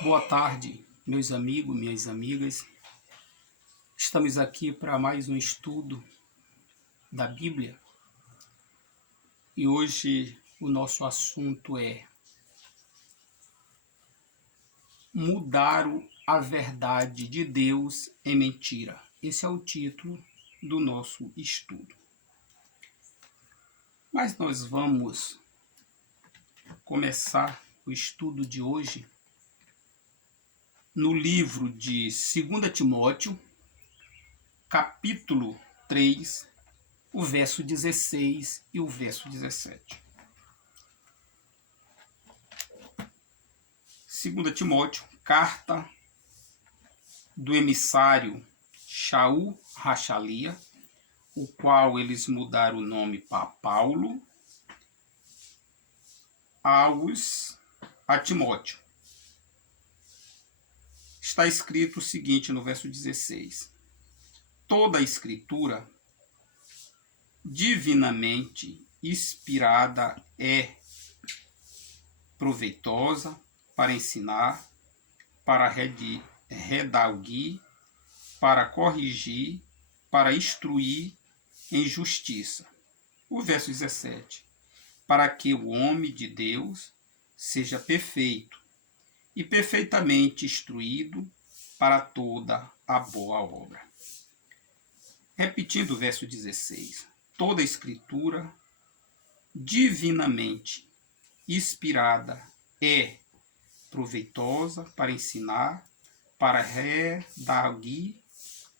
Boa tarde, meus amigos, minhas amigas. Estamos aqui para mais um estudo da Bíblia e hoje o nosso assunto é mudar a verdade de Deus em mentira. Esse é o título do nosso estudo. Mas nós vamos começar o estudo de hoje no livro de 2 Timóteo, capítulo 3, o verso 16 e o verso 17. 2 Timóteo, carta do emissário Shaul Rachalia, o qual eles mudaram o nome para Paulo, a Timóteo. Está escrito o seguinte no verso 16: toda a escritura divinamente inspirada é proveitosa para ensinar, para redarguir, para corrigir, para instruir em justiça. O verso 17: para que o homem de Deus seja perfeito e perfeitamente instruído para toda a boa obra. Repetindo o verso 16: toda a escritura divinamente inspirada é proveitosa para ensinar, para redarguir,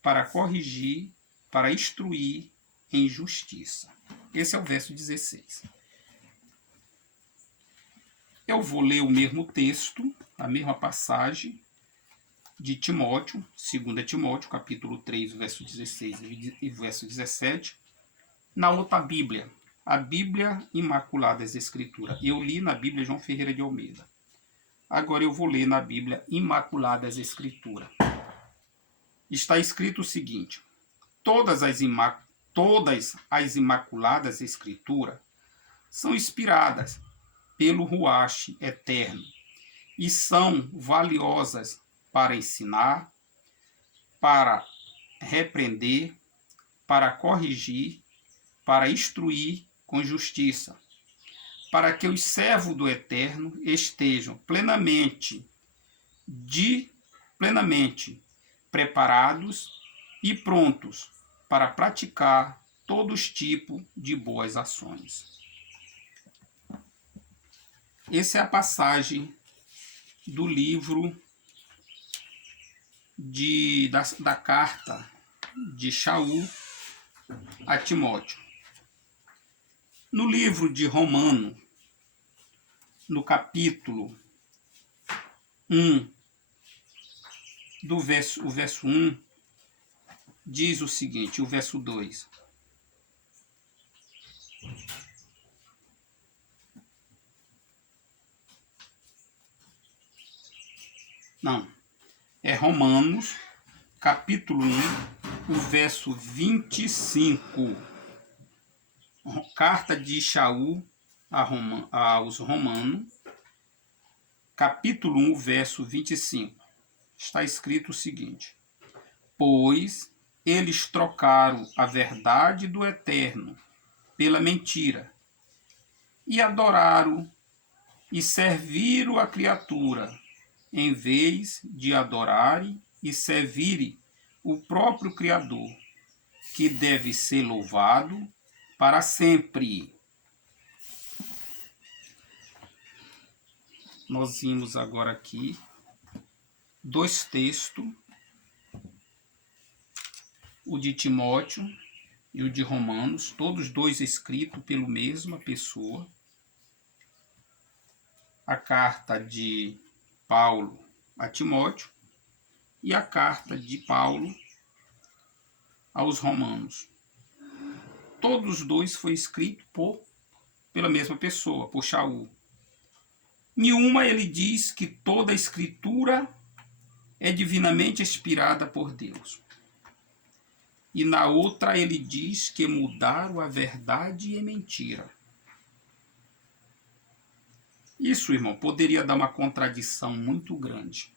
para corrigir, para instruir em justiça. Esse é o verso 16. Eu vou ler o mesmo texto, a mesma passagem de Timóteo, 2 Timóteo, capítulo 3, verso 16 e verso 17, na outra Bíblia, a Bíblia Imaculada das Escrituras. Eu li na Bíblia João Ferreira de Almeida. Agora eu vou ler na Bíblia Imaculada das Escrituras. Está escrito o seguinte: todas as Imaculadas Escrituras são inspiradas pelo Ruach eterno e são valiosas para ensinar, para repreender, para corrigir, para instruir com justiça, para que os servos do Eterno estejam plenamente preparados e prontos para praticar todos os tipos de boas ações. Essa é a passagem do livro da carta de Shaul a Timóteo. No livro de Romano, no capítulo 1, o verso 1, diz o seguinte, o verso 2. Não, é Romanos, capítulo 1, o verso 25. Carta de Shaul aos Romanos, capítulo 1, verso 25. Está escrito o seguinte: pois eles trocaram a verdade do Eterno pela mentira, e adoraram e serviram a criatura, em vez de adorarem e servirem o próprio Criador, que deve ser louvado para sempre. Nós vimos agora aqui dois textos, o de Timóteo e o de Romanos, todos dois escritos pela mesma pessoa. A carta de Paulo a Timóteo e a carta de Paulo aos Romanos. Todos dois foi escrito pela mesma pessoa, por Shaul. Em uma ele diz que toda a escritura é divinamente inspirada por Deus. E na outra ele diz que mudaram a verdade em mentira. Isso, irmão, poderia dar uma contradição muito grande.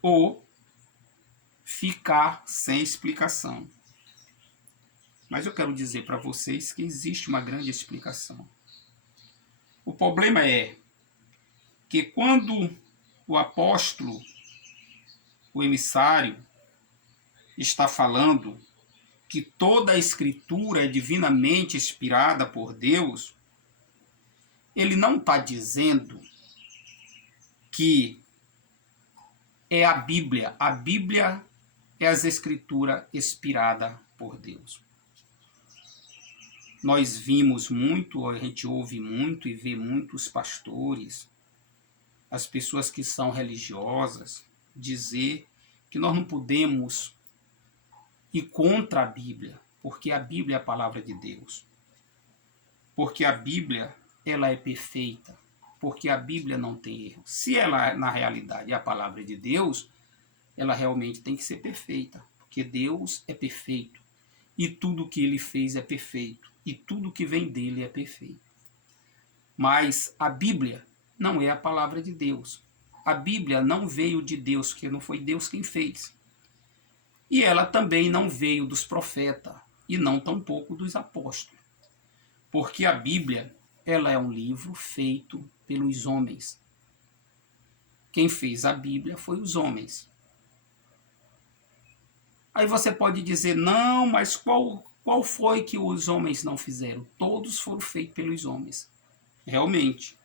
Ou ficar sem explicação. Mas eu quero dizer para vocês que existe uma grande explicação. O problema é que quando o apóstolo, o emissário, está falando que toda a Escritura é divinamente inspirada por Deus, ele não está dizendo que é a Bíblia. A Bíblia é as Escrituras inspiradas por Deus. Nós vimos muito, a gente ouve muito e vê muitos pastores, as pessoas que são religiosas, dizer que nós não podemos ir contra a Bíblia, porque a Bíblia é a palavra de Deus. Porque a Bíblia, ela é perfeita, porque a Bíblia não tem erro. Se ela, na realidade, é a palavra de Deus, ela realmente tem que ser perfeita, porque Deus é perfeito, e tudo que ele fez é perfeito, e tudo que vem dele é perfeito. Mas a Bíblia não é a palavra de Deus. A Bíblia não veio de Deus, porque não foi Deus quem fez. E ela também não veio dos profetas, e não tampouco dos apóstolos. Porque a Bíblia, ela é um livro feito pelos homens. Quem fez a Bíblia foi os homens. Aí você pode dizer, não, mas qual foi que os homens não fizeram? Todos foram feitos pelos homens. Realmente.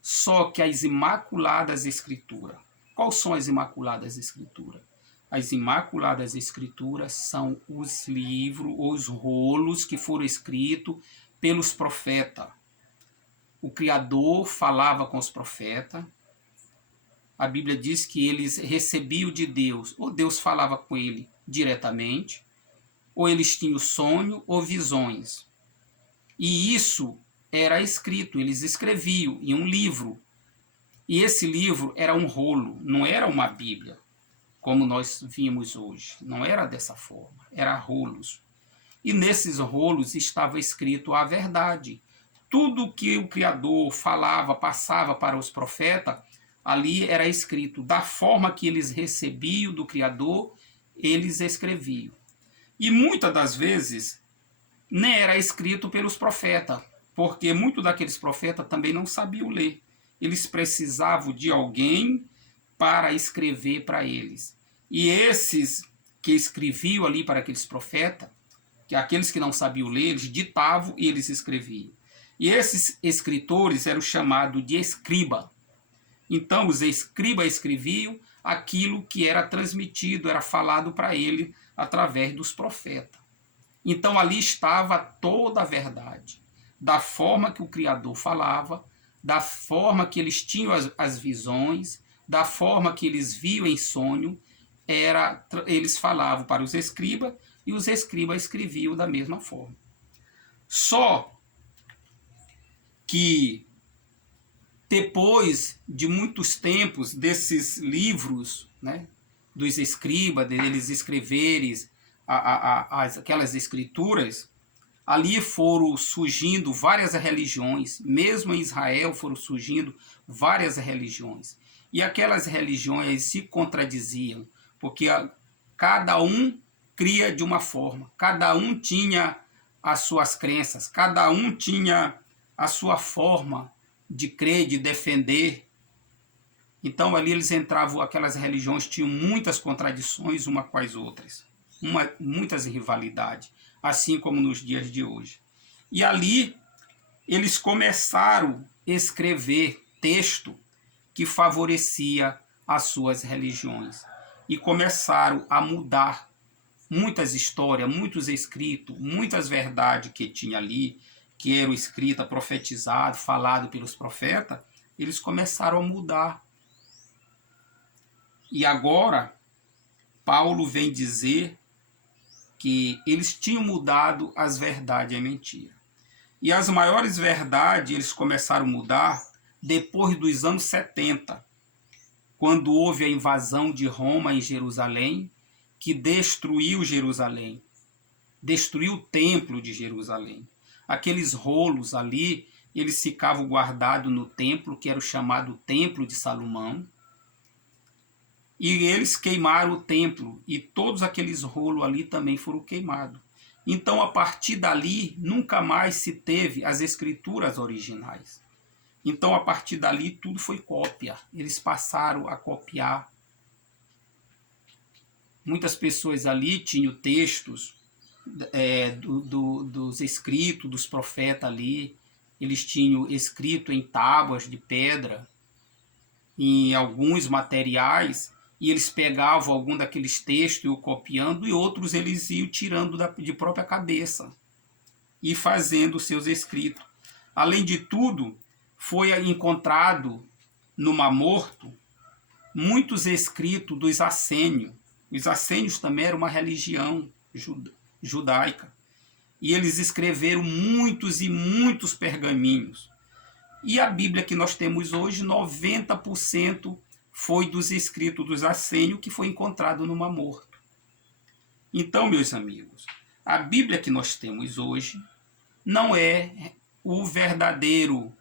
Só que as Imaculadas Escrituras. Quais são as Imaculadas Escrituras? As Imaculadas Escrituras são os livros, os rolos que foram escritos pelos profetas. O Criador falava com os profetas. A Bíblia diz que eles recebiam de Deus, ou Deus falava com ele diretamente, ou eles tinham sonho ou visões. E isso era escrito, eles escreviam em um livro. E esse livro era um rolo, não era uma Bíblia, como nós vimos hoje. Não era dessa forma, era rolos. E nesses rolos estava escrito a verdade. Tudo que o Criador falava, passava para os profetas, ali era escrito. Da forma que eles recebiam do Criador, eles escreviam. E muitas das vezes nem era escrito pelos profetas, porque muitos daqueles profetas também não sabiam ler. Eles precisavam de alguém para escrever para eles. E esses que escreviam ali para aqueles profetas, que aqueles que não sabiam ler, eles ditavam e eles escreviam. E esses escritores eram chamados de escriba. Então os escribas escreviam aquilo que era transmitido, era falado para ele através dos profetas. Então ali estava toda a verdade, da forma que o Criador falava, da forma que eles tinham as visões, da forma que eles viam em sonho, eles falavam para os escribas e os escribas escreviam da mesma forma. Só que depois de muitos tempos desses livros, né, dos escribas, deles escreverem aquelas escrituras, ali foram surgindo várias religiões, mesmo em Israel foram surgindo várias religiões. E aquelas religiões se contradiziam, porque cada um cria de uma forma, cada um tinha as suas crenças, cada um tinha a sua forma de crer, de defender. Então ali eles entravam, aquelas religiões tinham muitas contradições uma com as outras, muitas rivalidades, assim como nos dias de hoje. E ali eles começaram a escrever texto que favorecia as suas religiões. E começaram a mudar muitas histórias, muitos escritos, muitas verdades que tinha ali, que eram escritas, profetizadas, faladas pelos profetas, eles começaram a mudar. E agora, Paulo vem dizer que eles tinham mudado as verdades em mentira. E as maiores verdades eles começaram a mudar depois dos anos 70, quando houve a invasão de Roma em Jerusalém, que destruiu Jerusalém, destruiu o templo de Jerusalém. Aqueles rolos ali eles ficavam guardados no templo, que era o chamado Templo de Salomão. E eles queimaram o templo, e todos aqueles rolos ali também foram queimados. Então, a partir dali, nunca mais se teve as escrituras originais. Então, a partir dali, tudo foi cópia. Eles passaram a copiar. Muitas pessoas ali tinham textos dos escritos dos profetas ali. Eles tinham escrito em tábuas de pedra, em alguns materiais, e eles pegavam algum daqueles textos e o copiando, e outros eles iam tirando de própria cabeça e fazendo seus escritos. Além de tudo, foi encontrado no Mar Morto muitos escritos dos essênios. Os essênios também eram uma religião judaica. E eles escreveram muitos e muitos pergaminhos. E a Bíblia que nós temos hoje, 90% foi dos escritos dos essênios que foi encontrado no Mar Morto. Então, meus amigos, a Bíblia que nós temos hoje não é a verdadeira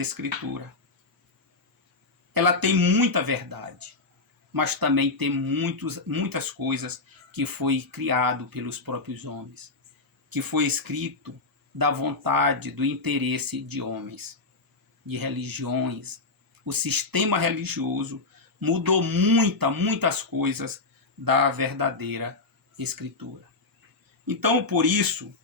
escritura. Ela tem muita verdade, mas também tem muitas coisas que foi criado pelos próprios homens, que foi escrito da vontade, do interesse de homens, de religiões. O sistema religioso mudou muitas coisas da verdadeira escritura. Então, por isso,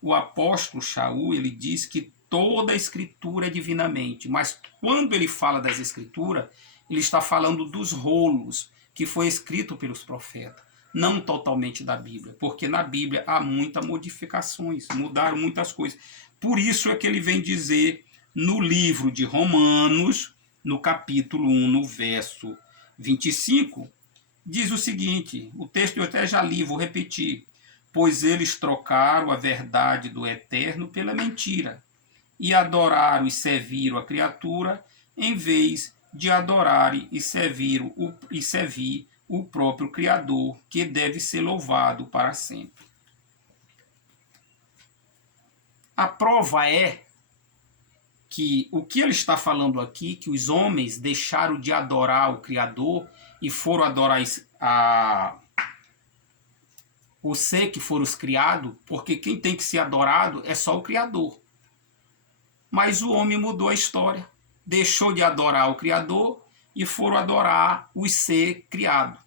o apóstolo Shaul, ele diz que toda a escritura é divinamente, mas quando ele fala das escrituras, ele está falando dos rolos que foi escrito pelos profetas, não totalmente da Bíblia, porque na Bíblia há muitas modificações, mudaram muitas coisas. Por isso é que ele vem dizer no livro de Romanos, no capítulo 1, no verso 25, diz o seguinte, o texto eu até já li, vou repetir: pois eles trocaram a verdade do eterno pela mentira, e adoraram e serviram a criatura, em vez de adorarem e servir o próprio Criador, que deve ser louvado para sempre. A prova é que o que ele está falando aqui, que os homens deixaram de adorar o Criador e foram adorar o ser que foram os criados, porque quem tem que ser adorado é só o Criador. Mas o homem mudou a história, deixou de adorar o Criador e foram adorar o ser criado.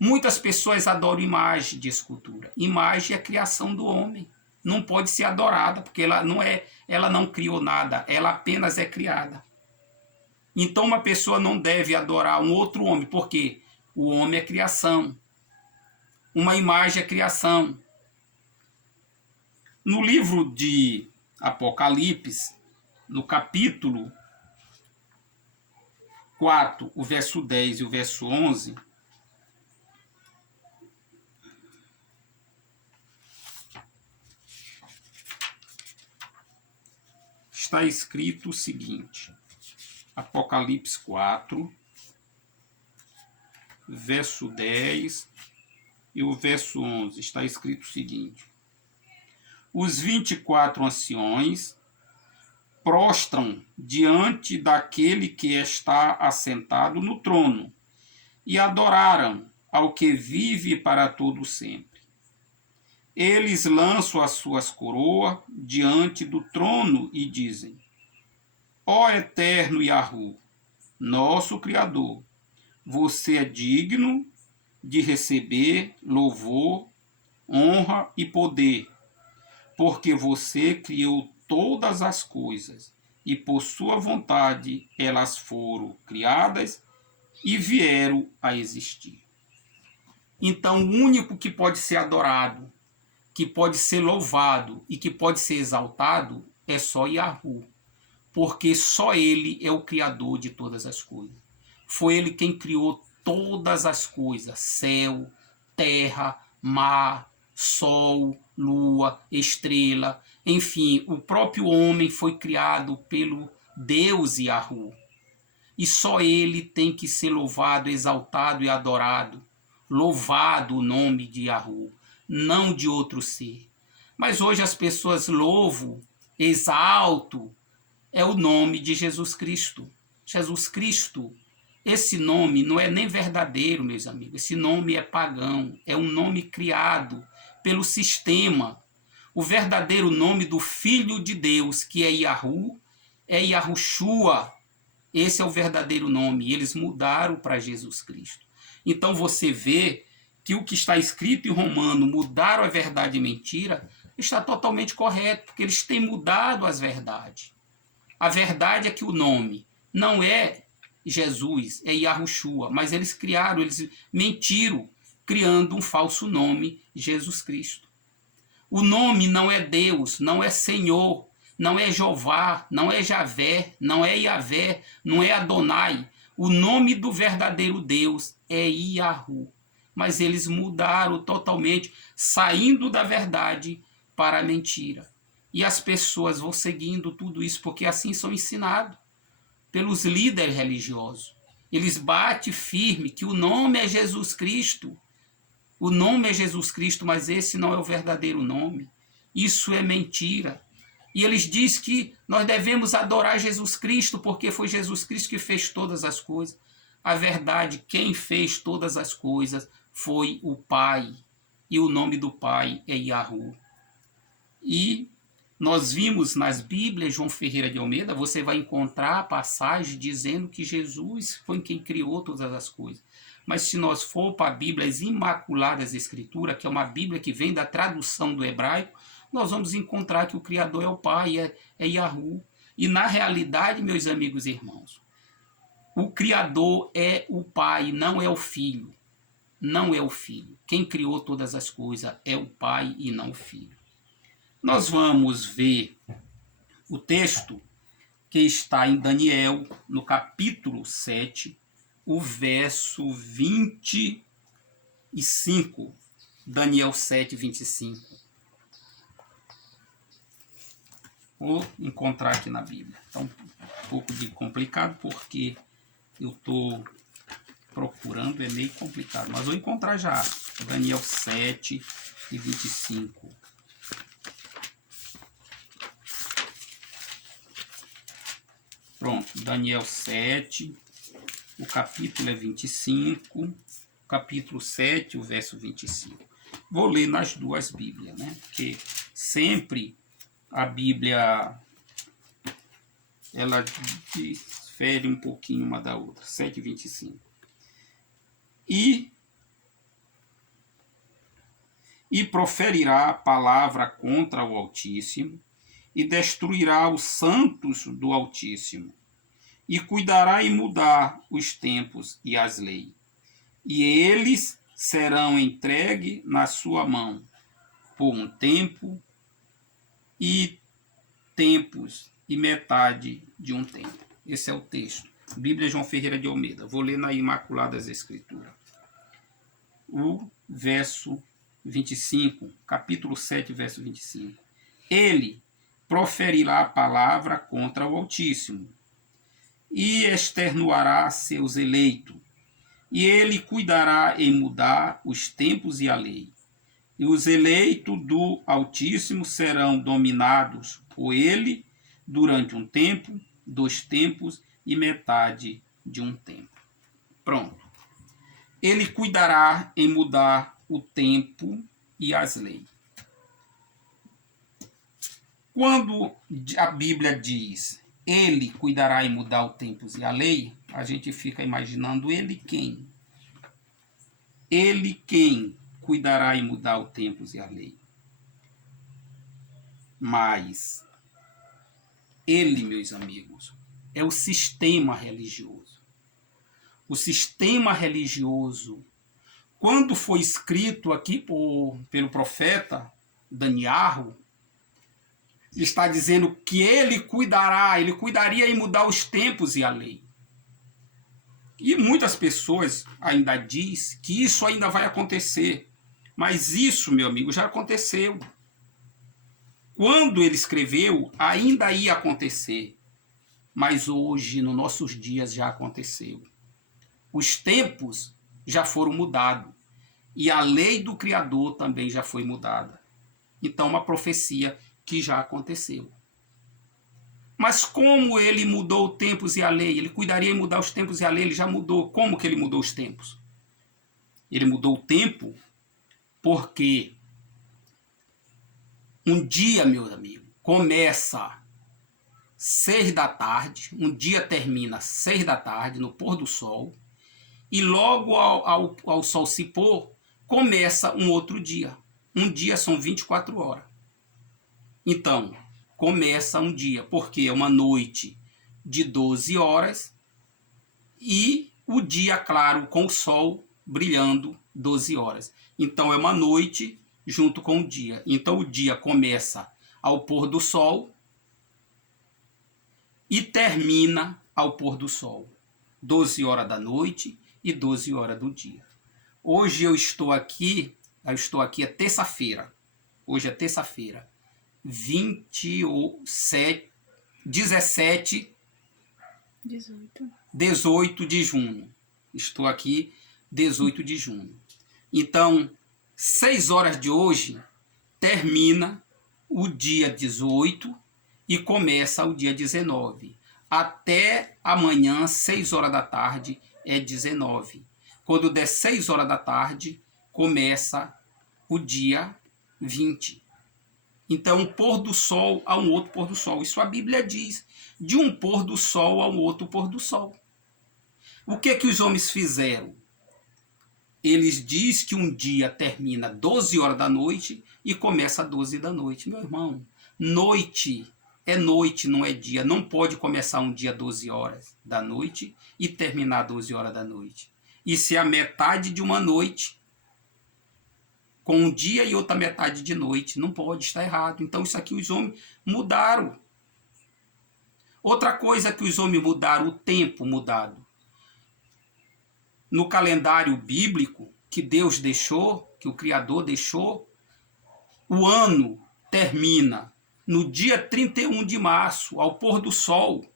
Muitas pessoas adoram imagem de escultura. Imagem é a criação do homem. Não pode ser adorada, porque ela não criou nada, ela apenas é criada. Então uma pessoa não deve adorar um outro homem, porque o homem é criação. Uma imagem é criação. No livro de Apocalipse, no capítulo 4, o verso 10 e o verso 11, está escrito o seguinte, Apocalipse 4, verso 10 e o verso 11, está escrito o seguinte: os 24 anciões prostram diante daquele que está assentado no trono e adoraram ao que vive para todo sempre. Eles lançam as suas coroas diante do trono e dizem: ó eterno Yahu, nosso Criador, você é digno de receber louvor, honra e poder, porque você criou todas as coisas, e por sua vontade elas foram criadas e vieram a existir. Então, o único que pode ser adorado, que pode ser louvado e que pode ser exaltado é só Yahu, porque só ele é o Criador de todas as coisas. Foi ele quem criou todas as coisas, céu, terra, mar, sol, lua, estrela, enfim, o próprio homem foi criado pelo Deus Yahu. E só ele tem que ser louvado, exaltado e adorado. Louvado o nome de Yahu, não de outro ser. Mas hoje as pessoas louvam, exaltam, é o nome de Jesus Cristo. Jesus Cristo, esse nome não é nem verdadeiro, meus amigos. Esse nome é pagão, é um nome criado pelo sistema. O verdadeiro nome do Filho de Deus, que é Yahu, é Yahushua. Esse é o verdadeiro nome. Eles mudaram para Jesus Cristo. Então você vê que o que está escrito em Romano, mudaram a verdade e mentira, está totalmente correto, porque eles têm mudado as verdades. A verdade é que o nome não é Jesus, é Yahushua, mas eles mentiram, criando um falso nome, Jesus Cristo. O nome não é Deus, não é Senhor, não é Jeová, não é Javé, não é Yavé, não é Adonai. O nome do verdadeiro Deus é Yahu. Mas eles mudaram totalmente, saindo da verdade para a mentira. E as pessoas vão seguindo tudo isso, porque assim são ensinados pelos líderes religiosos. Eles batem firme que o nome é Jesus Cristo. O nome é Jesus Cristo, mas esse não é o verdadeiro nome. Isso é mentira. E eles dizem que nós devemos adorar Jesus Cristo, porque foi Jesus Cristo que fez todas as coisas. A verdade, quem fez todas as coisas foi o Pai. E o nome do Pai é Yahu. E nós vimos nas Bíblias, João Ferreira de Almeida, você vai encontrar a passagem dizendo que Jesus foi quem criou todas as coisas. Mas se nós for para a Bíblia, as Imaculadas Escrituras, que é uma Bíblia que vem da tradução do hebraico, nós vamos encontrar que o Criador é o Pai, é Yahu. E na realidade, meus amigos e irmãos, o Criador é o Pai, não é o Filho. Não é o Filho. Quem criou todas as coisas é o Pai e não o Filho. Nós vamos ver o texto que está em Daniel, no capítulo 7, o verso 25. Daniel 7, 25. Vou encontrar aqui na Bíblia. Está um pouco de complicado, porque eu estou procurando, é meio complicado. Mas vou encontrar já. Daniel 7 e 25. Pronto, Daniel 7, o capítulo é 25, o capítulo 7, o verso 25. Vou ler nas duas Bíblias, né? Porque sempre a Bíblia, ela difere um pouquinho uma da outra. 7 e 25. E proferirá palavra contra o Altíssimo, e destruirá os santos do Altíssimo, e cuidará em mudar os tempos e as leis. E eles serão entregues na sua mão por um tempo e tempos e metade de um tempo. Esse é o texto. Bíblia João Ferreira de Almeida. Vou ler na Imaculadas Escrituras. O verso 25, capítulo 7, verso 25. Ele proferirá a palavra contra o Altíssimo, e externuará seus eleitos, e ele cuidará em mudar os tempos e a lei. E os eleitos do Altíssimo serão dominados por ele durante um tempo, 2 tempos e metade de um tempo. Pronto. Ele cuidará em mudar o tempo e as leis. Quando a Bíblia diz ele cuidará em mudar os tempos e a lei, a gente fica imaginando ele quem? Ele quem cuidará em mudar os tempos e a lei? Mas ele, meus amigos, é o sistema religioso. O sistema religioso, quando foi escrito aqui pelo profeta Daniel, está dizendo que ele cuidaria em mudar os tempos e a lei. E muitas pessoas ainda dizem que isso ainda vai acontecer. Mas isso, meu amigo, já aconteceu. Quando ele escreveu, ainda ia acontecer. Mas hoje, nos nossos dias, já aconteceu. Os tempos já foram mudados. E a lei do Criador também já foi mudada. Então, uma profecia que já aconteceu. Mas como ele mudou os tempos e a lei? Ele cuidaria em mudar os tempos e a lei, ele já mudou. Como que ele mudou os tempos? Ele mudou o tempo porque um dia, meu amigo, começa 6 da tarde, um dia termina 6 da tarde, no pôr do sol, e logo ao sol se pôr, começa um outro dia. Um dia são 24 horas. Então, começa um dia, porque é uma noite de 12 horas e o dia claro com o sol brilhando 12 horas. Então, é uma noite junto com o dia. Então, o dia começa ao pôr do sol e termina ao pôr do sol. 12 horas da noite e 12 horas do dia. Hoje eu estou aqui é terça-feira. Hoje é terça-feira. 18 de junho. Estou aqui 18 de junho. Então, 6 horas de hoje termina o dia 18 e começa o dia 19. Até amanhã, 6 horas da tarde, é 19. Quando der 6 horas da tarde, começa o dia 20. Então, um pôr do sol a um outro pôr do sol. Isso a Bíblia diz. De um pôr do sol a um outro pôr do sol. O que que os homens fizeram? Eles dizem que um dia termina 12 horas da noite e começa 12 da noite. Meu irmão, noite é noite, não é dia. Não pode começar um dia 12 horas da noite e terminar 12 horas da noite. Isso é a metade de uma noite com um dia e outra metade de noite. Não pode, está errado. Então isso aqui os homens mudaram. Outra coisa que os homens mudaram, o tempo mudado. No calendário bíblico que Deus deixou, que o Criador deixou, o ano termina no dia 31 de março, ao pôr do sol.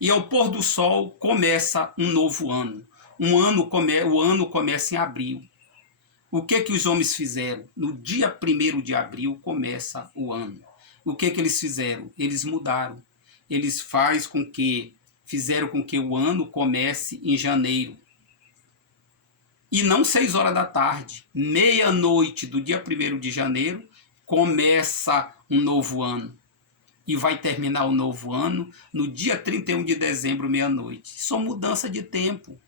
E ao pôr do sol começa um novo ano. O ano começa em abril. O que que os homens fizeram? No dia 1º de abril começa o ano. O que que eles fizeram? Eles mudaram. Eles fizeram com que o ano comece em janeiro. E não 6 horas da tarde. Meia-noite do dia 1º de janeiro começa um novo ano. E vai terminar o novo ano no dia 31 de dezembro, meia-noite. Isso é mudança de tempo.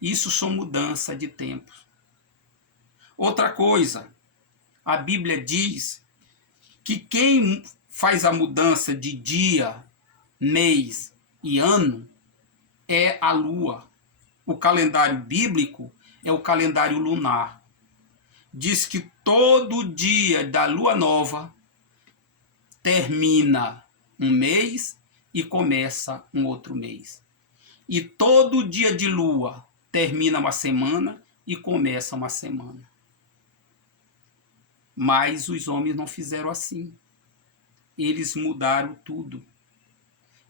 Isso são mudança de tempos. Outra coisa, a Bíblia diz que quem faz a mudança de dia, mês e ano é a lua. O calendário bíblico é o calendário lunar. Diz que todo dia da lua nova termina um mês e começa um outro mês. E todo dia de lua termina uma semana e começa uma semana. Mas os homens não fizeram assim. Eles mudaram tudo.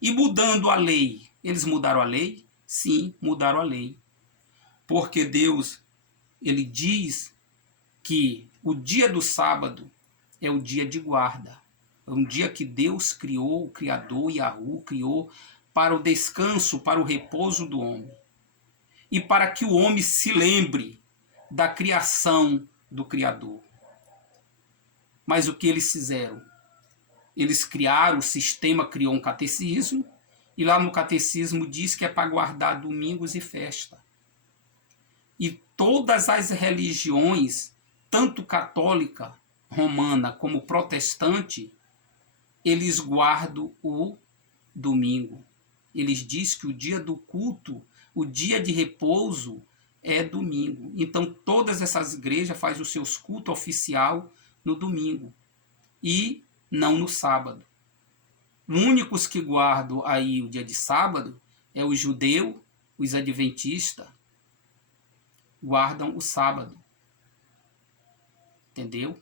E mudando a lei, eles mudaram a lei? Sim, mudaram a lei. Porque Deus, ele diz que o dia do sábado é o dia de guarda. É um dia que Deus criou, o Criador Yahu criou para o descanso, para o repouso do homem. E para que o homem se lembre da criação do Criador. Mas o que eles fizeram? Eles criaram, o sistema criou um catecismo, e lá no catecismo diz que é para guardar domingos e festa. E todas as religiões, tanto católica, romana, como protestante, eles guardam o domingo. Eles dizem que o dia do culto, o dia de repouso, é domingo. Então todas essas igrejas fazem os seus cultos oficial no domingo e não no sábado. Os únicos que guardam aí o dia de sábado é os judeus, os adventistas, guardam o sábado. Entendeu?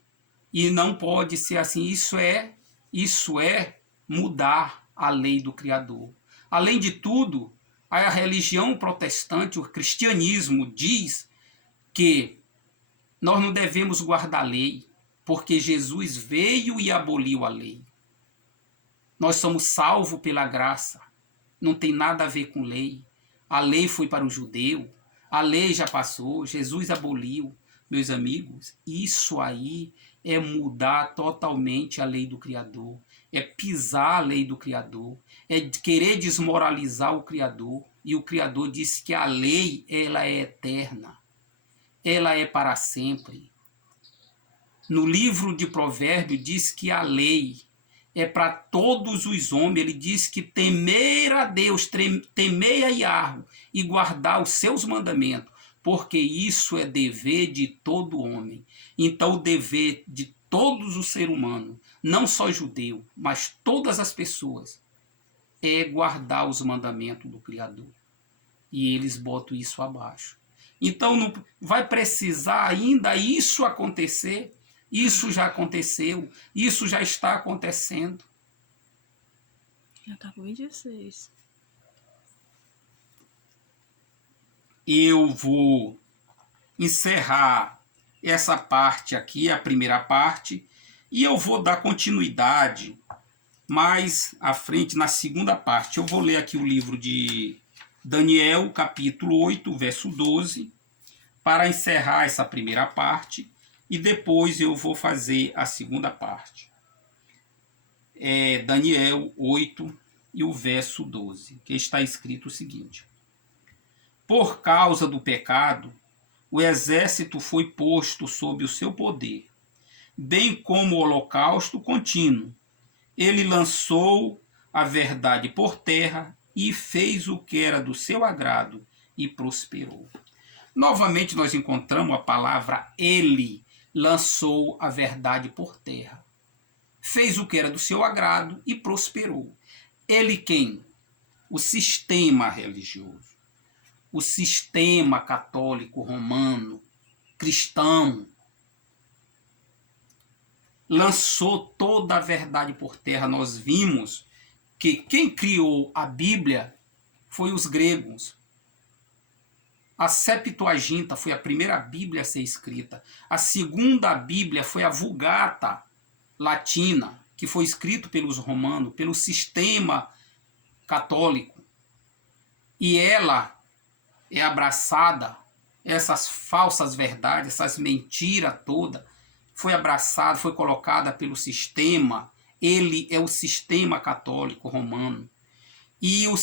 E não pode ser assim. Isso é mudar a lei do Criador. Além de tudo, a religião protestante, o cristianismo, diz que nós não devemos guardar a lei, porque Jesus veio e aboliu a lei. Nós somos salvos pela graça. Não tem nada a ver com lei. A lei foi para o judeu. A lei já passou. Jesus aboliu. Meus amigos, isso aí é mudar totalmente a lei do Criador. É pisar a lei do Criador. É querer desmoralizar o Criador. E o Criador disse que a lei, ela é eterna. Ela é para sempre. No livro de Provérbios diz que a lei é para todos os homens. Ele diz que temer a Deus, temer a Yahweh e guardar os seus mandamentos, porque isso é dever de todo homem. Então o dever de todos os seres humanos, não só judeu, mas todas as pessoas, é guardar os mandamentos do Criador. E eles botam isso abaixo. Então não vai precisar ainda isso acontecer. Isso já aconteceu, isso já está acontecendo. Já está com 26. Eu vou encerrar essa parte aqui, a primeira parte, e eu vou dar continuidade mais à frente na segunda parte. Eu vou ler aqui o livro de Daniel, capítulo 8, verso 12, para encerrar essa primeira parte. E depois eu vou fazer a segunda parte. É Daniel 8 e o verso 12, que está escrito o seguinte: por causa do pecado, o exército foi posto sob o seu poder, bem como o holocausto contínuo. Ele lançou a verdade por terra e fez o que era do seu agrado e prosperou. Novamente nós encontramos a palavra ele. Lançou a verdade por terra. Fez o que era do seu agrado e prosperou. Ele quem? O sistema religioso. O sistema católico romano, cristão, lançou toda a verdade por terra. Nós vimos que quem criou a Bíblia foi os gregos. A Septuaginta foi a primeira Bíblia a ser escrita. A segunda Bíblia foi a Vulgata Latina, que foi escrito pelos romanos, pelo sistema católico. E ela é abraçada, essas falsas verdades, essas mentiras todas, foi abraçada, foi colocada pelo sistema. Ele é o sistema católico romano. E o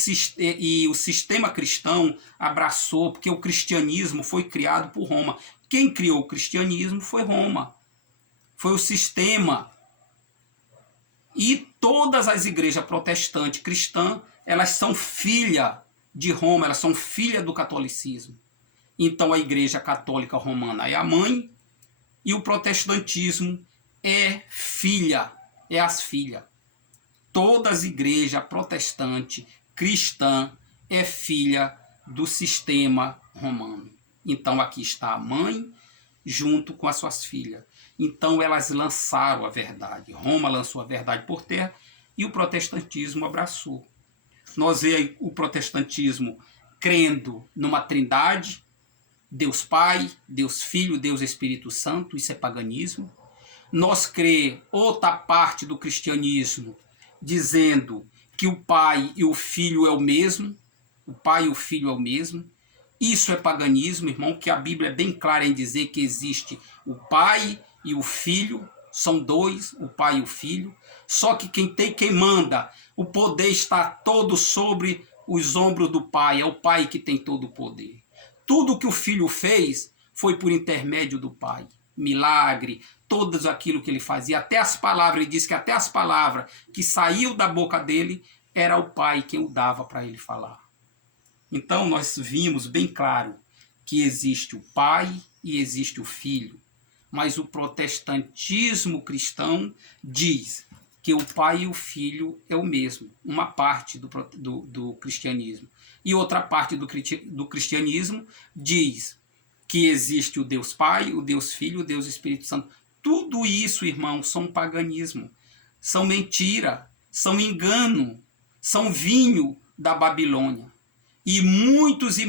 sistema cristão abraçou, porque o cristianismo foi criado por Roma. Quem criou o cristianismo foi Roma. Foi o sistema. E todas as igrejas protestantes cristãs, elas são filha de Roma, elas são filha do catolicismo. Então a igreja católica romana é a mãe e o protestantismo é filha, é as filhas. Todas as igrejas protestantes, cristã, é filha do sistema romano. Então aqui está a mãe junto com as suas filhas. Então elas lançaram a verdade. Roma lançou a verdade por terra e o protestantismo abraçou. Nós vemos o protestantismo crendo numa trindade, Deus Pai, Deus Filho, Deus Espírito Santo, isso é paganismo. Nós cremos outra parte do cristianismo dizendo que o Pai e o Filho é o mesmo, o Pai e o Filho é o mesmo. Isso é paganismo, irmão, que a Bíblia é bem clara em dizer que existe o Pai e o Filho, são dois, o Pai e o Filho. Só que quem manda, o poder está todo sobre os ombros do Pai, é o Pai que tem todo o poder. Tudo que o Filho fez foi por intermédio do Pai. Milagre, tudo aquilo que ele fazia, até as palavras, ele disse que até as palavras que saíam da boca dele, era o Pai quem o dava para ele falar. Então nós vimos bem claro que existe o Pai e existe o Filho, mas o protestantismo cristão diz que o Pai e o Filho é o mesmo, uma parte do cristianismo. E outra parte do cristianismo diz que existe o Deus Pai, o Deus Filho, o Deus Espírito Santo. Tudo isso, irmão, são paganismo, são mentira, são engano, são vinho da Babilônia. E muitos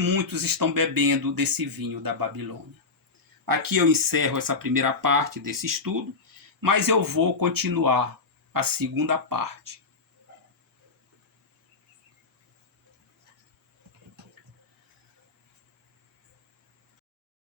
estão bebendo desse vinho da Babilônia. Aqui eu encerro essa primeira parte desse estudo Mas eu vou continuar a segunda parte.